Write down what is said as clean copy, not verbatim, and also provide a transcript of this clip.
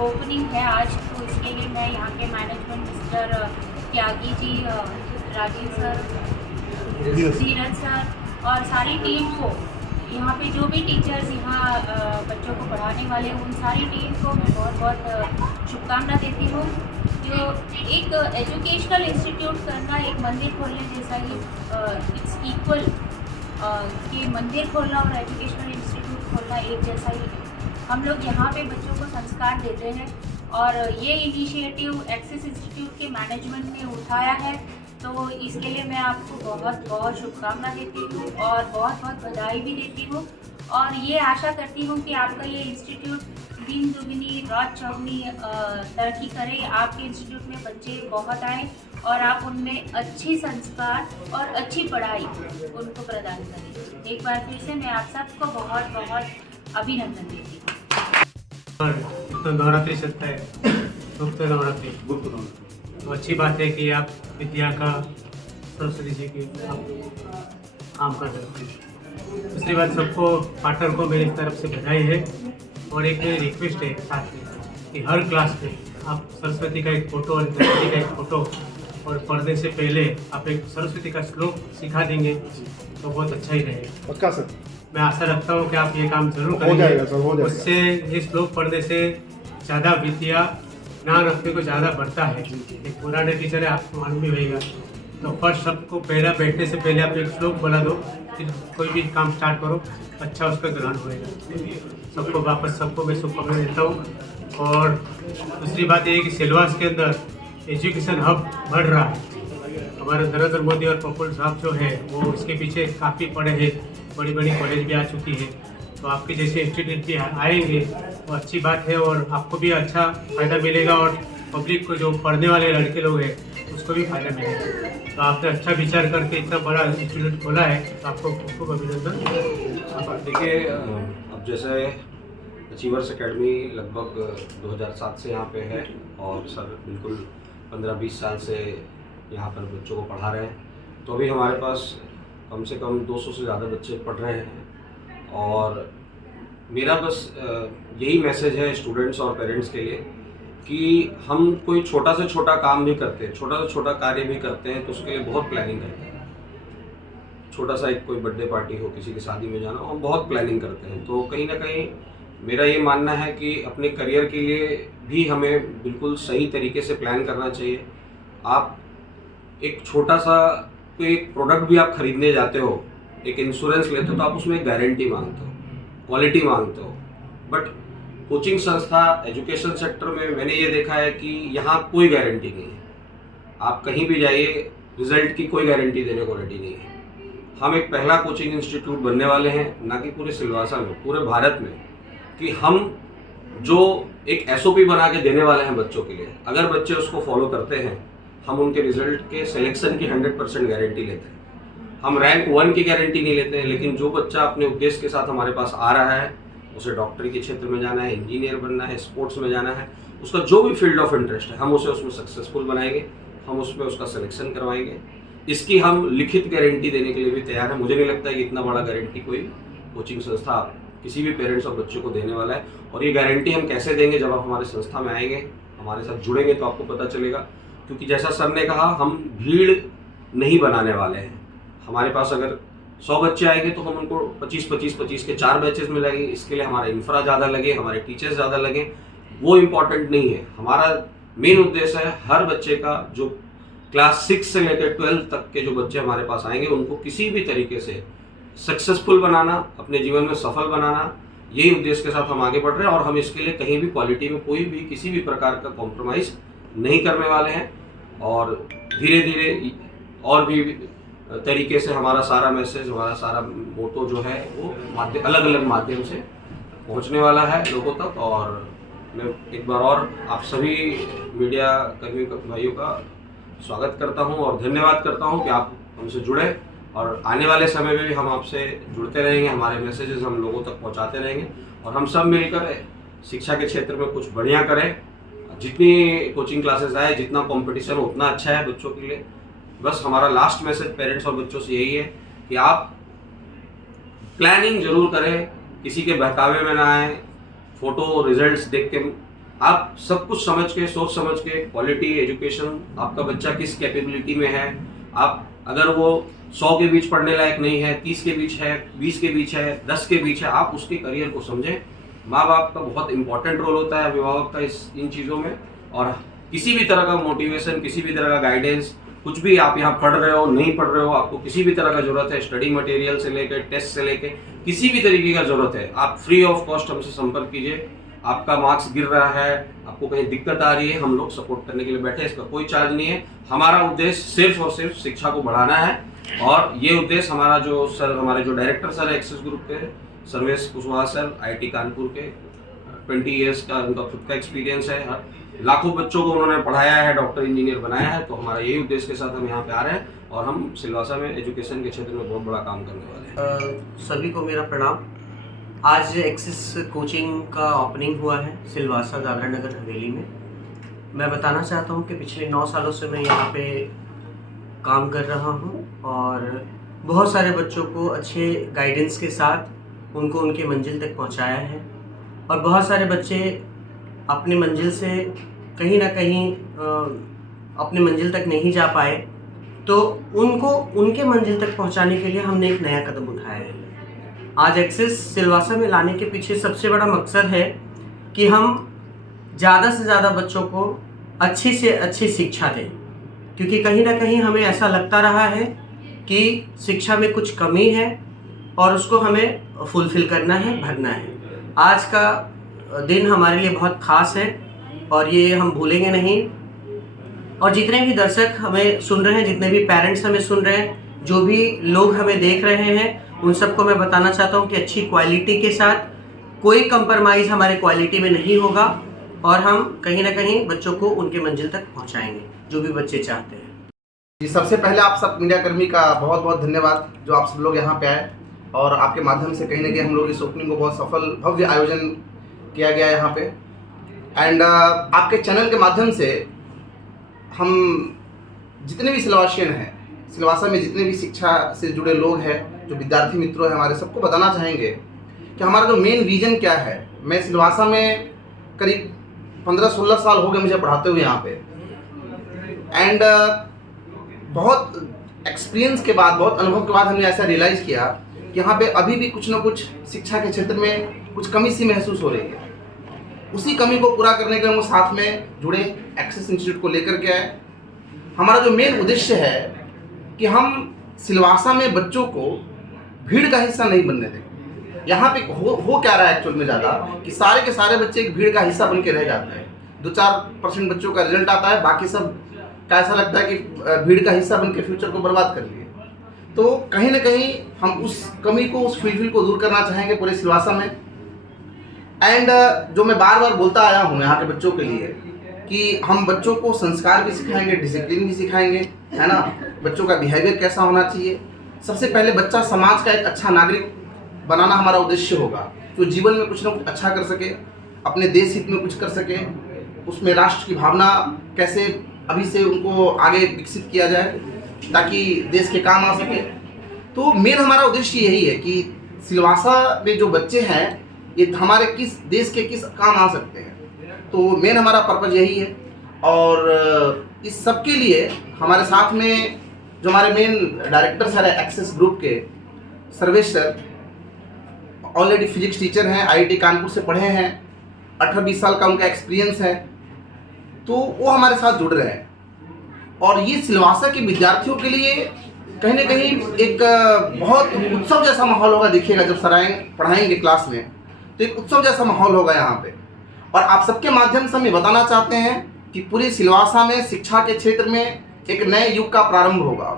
Opening है आज, तो इसके लिए मैं यहाँ के management mister Tyagi ji, Rajiv sir, धीरज सर और सारी टीम को, यहाँ पे जो भी टीचर्स यहाँ बच्चों को पढ़ाने वाले हैं, उन सारी टीम को मैं बहुत बहुत शुभकामना देती हूँ। जो एक एजुकेशनल इंस्टीट्यूट करना एक मंदिर खोलने जैसा ही, इट्स इक्वल कि मंदिर खोलना और एजुकेशनल इंस्टीट्यूट खोलना एक जैसा ही है। हम लोग यहाँ पे बच्चों को संस्कार देते हैं और ये इनिशिएटिव एक्सिस इंस्टीट्यूट के मैनेजमेंट ने उठाया है, तो इसके लिए मैं आपको बहुत बहुत शुभकामना देती हूँ और बहुत बहुत बधाई भी देती हूँ। और ये आशा करती हूँ कि आपका ये इंस्टीट्यूट दिन दुगनी रात चौगनी तरक्की करे, आपके इंस्टीट्यूट में बच्चे बहुत आए और आप उनमें अच्छी संस्कार और अच्छी पढ़ाई उनको प्रदान करें। एक बार फिर से मैं आप सबको बहुत बहुत अभिनंदन देती हूँ। तो नवरात्रि चलता है, गुप्त नवरात्रि। तो अच्छी बात है कि आप विद्या का, सरस्वती जी की आप काम कर रहे हैं। दूसरी बात, सबको पार्टनर को मेरी तरफ से बधाई है और एक रिक्वेस्ट है साथ में कि हर क्लास में आप सरस्वती का एक फ़ोटो और गणपति का एक फ़ोटो और पढ़ने से पहले आप एक सरस्वती का श्लोक सिखा देंगे तो बहुत अच्छा ही रहेगा। पक्का सर, मैं आशा रखता हूँ कि आप ये काम जरूर हो करेंगे। जाएगा सर, हो जाएगा। उससे ये श्लोक पढ़ने से ज़्यादा विद्या ज्ञान रखने को ज़्यादा बढ़ता है। एक पुराने टीचर है, आपको मालूम ही रहेगा। तो फर्स्ट सबको पहला बैठने से पहले आप एक श्लोक बोला दो, फिर कोई भी काम स्टार्ट करो, अच्छा उसका ग्रहण होएगा। सबको वापस सबको मैं शुभकामनाएं देता हूँ। और दूसरी बात ये है कि सिलवास के अंदर एजुकेशन हब बढ़ रहा है। हमारे नरेंद्र मोदी और प्रफुल्ल साहब जो है वो इसके पीछे काफ़ी पड़े हैं, बड़ी बड़ी कॉलेज भी आ चुकी है। तो आपके जैसे इंस्टीट्यूट भी आएंगे तो अच्छी बात है और आपको भी अच्छा फ़ायदा मिलेगा और पब्लिक को, जो पढ़ने वाले लड़के लोग हैं, उसको भी फ़ायदा मिलेगा। तो आपने अच्छा विचार करके इतना बड़ा इंस्टीट्यूट खोला है, तो आपको खूब खूब अभिनंदन। देखिए, अब जैसे अचीवर्स एकेडमी लगभग 2007 से यहाँ पे है और सर बिल्कुल 15-20 साल से यहाँ पर बच्चों को पढ़ा रहे हैं। तो अभी हमारे पास कम से कम 200 से ज़्यादा बच्चे पढ़ रहे हैं और मेरा बस यही मैसेज है स्टूडेंट्स और पेरेंट्स के लिए कि हम कोई छोटा से छोटा काम भी करते हैं, छोटा से छोटा कार्य भी करते हैं, तो उसके लिए बहुत प्लानिंग करते हैं। छोटा सा एक कोई बर्थडे पार्टी हो, किसी की शादी में जाना हो, हम बहुत प्लानिंग करते हैं। तो कहीं ना कहीं मेरा ये मानना है कि अपने करियर के लिए भी हमें बिल्कुल सही तरीके से प्लान करना चाहिए। आप एक छोटा सा कोई प्रोडक्ट भी आप खरीदने जाते हो, एक इंश्योरेंस लेते हो, तो आप उसमें गारंटी मांगते हो, क्वालिटी मांगते हो। बट कोचिंग संस्था, एजुकेशन सेक्टर में मैंने ये देखा है कि यहाँ कोई गारंटी नहीं है। आप कहीं भी जाइए, रिजल्ट की कोई गारंटी देने को रेडी नहीं है। हम एक पहला कोचिंग इंस्टीट्यूट बनने वाले हैं, ना कि पूरे सिलवासा में, पूरे भारत में, कि हम जो एक SOP बना के देने वाले हैं बच्चों के लिए। अगर बच्चे उसको फॉलो करते हैं, हम उनके रिजल्ट के सिलेक्शन की 100% गारंटी लेते हैं। हम रैंक 1 की गारंटी नहीं लेते हैं, लेकिन जो बच्चा अपने उद्देश्य के साथ हमारे पास आ रहा है, उसे डॉक्टरी के क्षेत्र में जाना है, इंजीनियर बनना है, स्पोर्ट्स में जाना है, उसका जो भी फील्ड ऑफ इंटरेस्ट है, हम उसे उसमें सक्सेसफुल बनाएंगे, हम उसमें उसका सिलेक्शन करवाएंगे। इसकी हम लिखित गारंटी देने के लिए भी तैयार हैं। मुझे नहीं लगता है कि इतना बड़ा गारंटी कोई कोचिंग संस्था किसी भी पेरेंट्स और बच्चों को देने वाला है। और ये गारंटी हम कैसे देंगे, जब आप हमारे संस्था में आएंगे, हमारे साथ जुड़ेंगे, तो आपको पता चलेगा। क्योंकि जैसा सर ने कहा, हम भीड़ नहीं बनाने वाले हैं। हमारे पास अगर 100 बच्चे आएंगे तो हम उनको 25-25-25 के 4 बैचेस में लगेंगे। इसके लिए हमारा इंफ्रा ज़्यादा लगे, हमारे टीचर्स ज़्यादा लगे, वो इम्पॉर्टेंट नहीं है। हमारा मेन उद्देश्य है हर बच्चे का, जो क्लास 6 से लेकर 12 तक के जो बच्चे हमारे पास आएंगे, उनको किसी भी तरीके से सक्सेसफुल बनाना, अपने जीवन में सफल बनाना। यही उद्देश्य के साथ हम आगे बढ़ रहे हैं और हम इसके लिए कहीं भी क्वालिटी में कोई भी किसी भी प्रकार का कॉम्प्रोमाइज़ नहीं करने वाले हैं। और धीरे धीरे और भी तरीके से हमारा सारा मैसेज, हमारा सारा मोटो जो है वो अलग अलग माध्यम से पहुंचने वाला है लोगों तक। और मैं एक बार और आप सभी मीडिया कर्मी भाइयों का स्वागत करता हूं और धन्यवाद करता हूं कि आप हमसे जुड़े। और आने वाले समय में भी हम आपसे जुड़ते रहेंगे, हमारे मैसेजेस हम लोगों तक पहुंचाते रहेंगे और हम सब मिलकर शिक्षा के क्षेत्र में कुछ बढ़िया करें। जितनी कोचिंग क्लासेस आए, जितना कंपटीशन हो, उतना अच्छा है बच्चों के लिए। बस हमारा लास्ट मैसेज पेरेंट्स और बच्चों से यही है कि आप प्लानिंग जरूर करें, किसी के बहकावे में ना आए, फोटो रिजल्ट्स देख के आप सब कुछ समझ के, सोच समझ के, क्वालिटी एजुकेशन, आपका बच्चा किस कैपेबिलिटी में है, आप अगर वो 100 के बीच पढ़ने लायक नहीं है, 30 के बीच है, 20 के बीच है, 10 के बीच है, आप उसके करियर को समझें। माँ बाप का बहुत इंपॉर्टेंट रोल होता है, अभिभावक का इन चीज़ों में। और किसी भी तरह का मोटिवेशन, किसी भी तरह का गाइडेंस, कुछ भी आप यहाँ पढ़ रहे हो, नहीं पढ़ रहे हो, आपको किसी भी तरह का जरूरत है, स्टडी मटेरियल से लेकर टेस्ट से लेकर किसी भी तरीके का जरूरत है, आप फ्री ऑफ कॉस्ट हमसे संपर्क कीजिए। आपका मार्क्स गिर रहा है, आपको कहीं दिक्कत आ रही है, हम लोग सपोर्ट करने के लिए बैठे हैं, इसका कोई चार्ज नहीं है। हमारा उद्देश्य सिर्फ और सिर्फ शिक्षा को बढ़ाना है, और ये उद्देश्य हमारा जो सर, हमारे जो डायरेक्टर सर है एक्सेस ग्रुप के, सर्वेश कुशवाहा सर, IIT कानपुर के, 20 ईयर्स का उनका खुद का एक्सपीरियंस है, लाखों बच्चों को उन्होंने पढ़ाया है, डॉक्टर इंजीनियर बनाया है। तो हमारा यही उद्देश्य के साथ हम यहाँ पे आ रहे हैं, और हम सिलवासा में एजुकेशन के क्षेत्र में बहुत बड़ा काम करने वाले हैं। सभी को मेरा प्रणाम। आज एक्सिस कोचिंग का ओपनिंग हुआ है सिलवासा दादरा नगर हवेली में। मैं बताना चाहता हूँ कि पिछले 9 सालों से मैं यहाँ पे काम कर रहा हूँ, और बहुत सारे बच्चों को अच्छे गाइडेंस के साथ उनको उनके मंजिल तक पहुँचाया है। और बहुत सारे बच्चे अपनी मंजिल से कहीं ना कहीं अपने मंजिल तक नहीं जा पाए, तो उनको उनके मंजिल तक पहुंचाने के लिए हमने एक नया कदम उठाया है। आज एक्सेस सिलवासा में लाने के पीछे सबसे बड़ा मकसद है कि हम ज़्यादा से ज़्यादा बच्चों को अच्छी से अच्छी शिक्षा दें, क्योंकि कहीं ना कहीं हमें ऐसा लगता रहा है कि शिक्षा में कुछ कमी है और उसको हमें फुलफ़िल करना है, भरना है। आज का दिन हमारे लिए बहुत ख़ास है और ये हम भूलेंगे नहीं। और जितने भी दर्शक हमें सुन रहे हैं, जितने भी पेरेंट्स हमें सुन रहे हैं, जो भी लोग हमें देख रहे हैं, उन सबको मैं बताना चाहता हूँ कि अच्छी क्वालिटी के साथ कोई कंप्रोमाइज़ हमारे क्वालिटी में नहीं होगा, और हम कहीं ना कहीं बच्चों को उनके मंजिल तक पहुँचाएंगे जो भी बच्चे चाहते हैं। जी, सबसे पहले आप सब मीडियाकर्मी का बहुत बहुत धन्यवाद जो आप सब लोग यहाँ पे आए, और आपके माध्यम से कहीं ना कहीं हम लोग इस ओपनिंग को बहुत सफल भव्य आयोजन किया गया है यहाँ पे। एंड आपके चैनल के माध्यम से हम जितने भी सिलवासियन हैं, सिलवासा में जितने भी शिक्षा से जुड़े लोग हैं, जो विद्यार्थी मित्रों हैं हमारे, सबको बताना चाहेंगे कि हमारा जो मेन विजन क्या है। मैं सिलवासा में करीब 15-16 साल हो गए मुझे पढ़ाते हुए यहाँ पे, एंड बहुत एक्सपीरियंस के बाद, बहुत अनुभव के बाद हमने ऐसा रियलाइज़ किया कि यहाँ पे अभी भी कुछ ना कुछ शिक्षा के क्षेत्र में कुछ कमी सी महसूस हो रही है। उसी कमी को पूरा करने के लिए हम साथ में जुड़े, एक्सेस इंस्टीट्यूट को लेकर के आए। हमारा जो मेन उद्देश्य है कि हम सिलवासा में बच्चों को भीड़ का हिस्सा नहीं बनने दें। यहाँ पे हो क्या रहा है एक्चुअल में ज़्यादा कि सारे के सारे बच्चे एक भीड़ का हिस्सा बन के रह जाते हैं। 2-4% बच्चों का रिजल्ट आता है, बाकी सब का ऐसा लगता है कि भीड़ का हिस्सा बन के फ्यूचर को बर्बाद कर लिए। तो कहीं ना कहीं हम उस कमी को, उस फील को दूर करना चाहेंगे पूरे सिलवासा में। एंड जो मैं बार बार बोलता आया हूँ यहाँ के बच्चों के लिए कि हम बच्चों को संस्कार भी सिखाएंगे, डिसिप्लिन भी सिखाएंगे, है ना, बच्चों का बिहेवियर कैसा होना चाहिए। सबसे पहले बच्चा समाज का एक अच्छा नागरिक बनाना हमारा उद्देश्य होगा, जो जीवन में कुछ ना कुछ अच्छा कर सके, अपने देश हित में कुछ कर सके, उसमें राष्ट्र की भावना कैसे अभी से उनको आगे विकसित किया जाए ताकि देश के काम आ सके। तो मेन हमारा उद्देश्य यही है कि सिलवासा में जो बच्चे हैं ये हमारे किस देश के किस काम आ सकते हैं। तो मेन हमारा पर्पज़ यही है। और इस सब के लिए हमारे साथ में जो हमारे मेन डायरेक्टर सर है एक्सेस ग्रुप के, Sarvesh sir, already physics teacher हैं, IIT कानपुर से पढ़े हैं, 18-20 साल का उनका एक्सपीरियंस है, तो वो हमारे साथ जुड़ रहे हैं। और ये सिलवासा के विद्यार्थियों के लिए कहीं ना कहीं एक बहुत उत्सव जैसा माहौल होगा। देखिएगा जब सर पढ़ाएंगे क्लास में तो एक उत्सव जैसा माहौल होगा यहाँ पे। और आप सबके माध्यम से हम ये बताना चाहते हैं कि पूरे सिलवासा में शिक्षा के क्षेत्र में एक नए युग का प्रारंभ होगा।